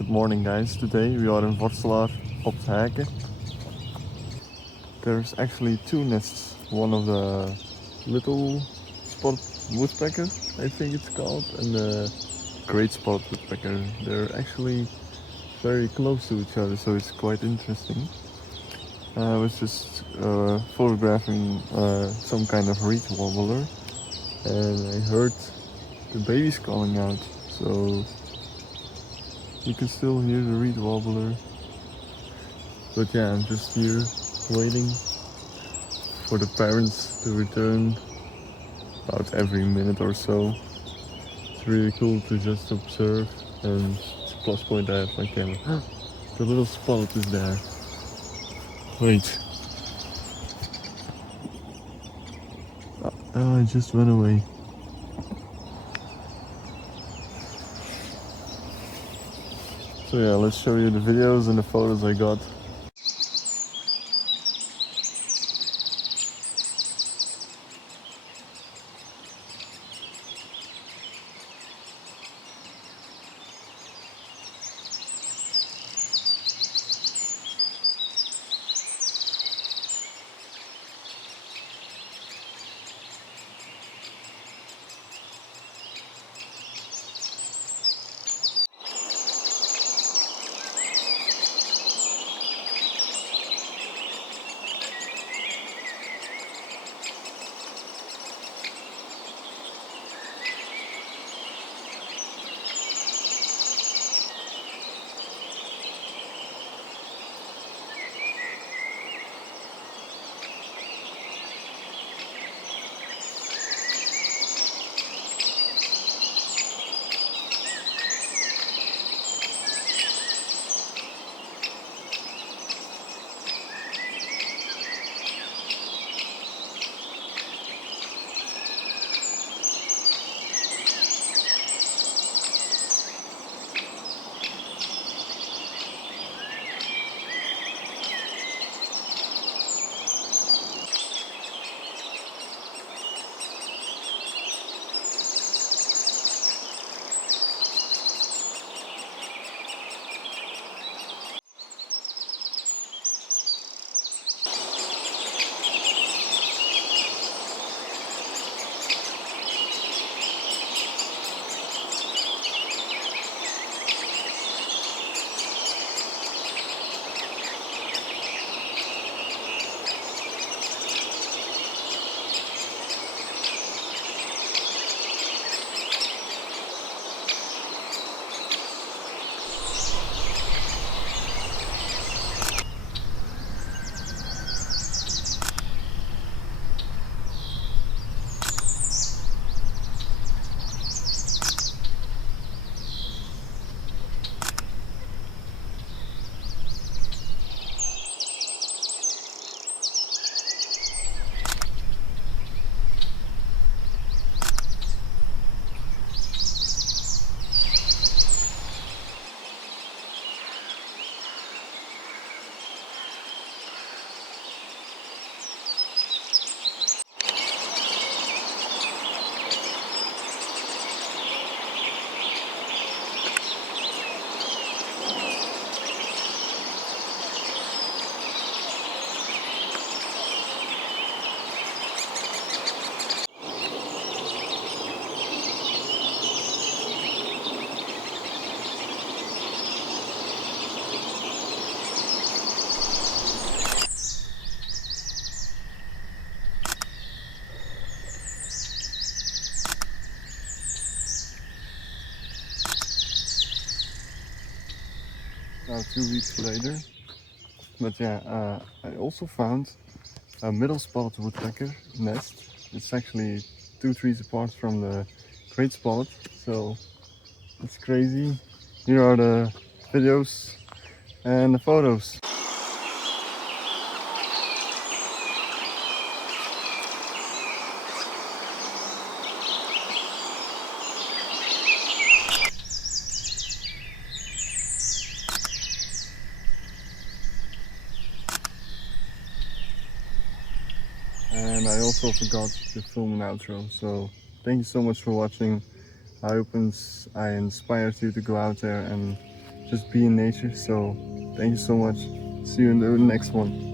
Good morning guys, today we are in Vorselaar op het Heken. There's actually two nests, one of the little spotted woodpecker, I think it's called, and the great spotted woodpecker. They're actually very close to each other, so it's quite interesting. I was just photographing some kind of reed warbler, and I heard the babies calling out, so you can still hear the reed warbler. But yeah, I'm just here waiting for the parents to return about every minute or so. It's really cool to just observe, and it's a plus point I have my camera. The little spot is there. Wait. Oh, I just went away. So yeah, let's show you the videos and the photos I got. Now 2 weeks later, but yeah, I also found a middle spotted woodpecker nest. It's actually 2 trees apart from the great spot, so it's crazy. Here are the videos and the photos. And I also forgot to film an outro, so thank you so much for watching. I hope I inspired you to go out there and just be in nature. So thank you so much. See you in the next one.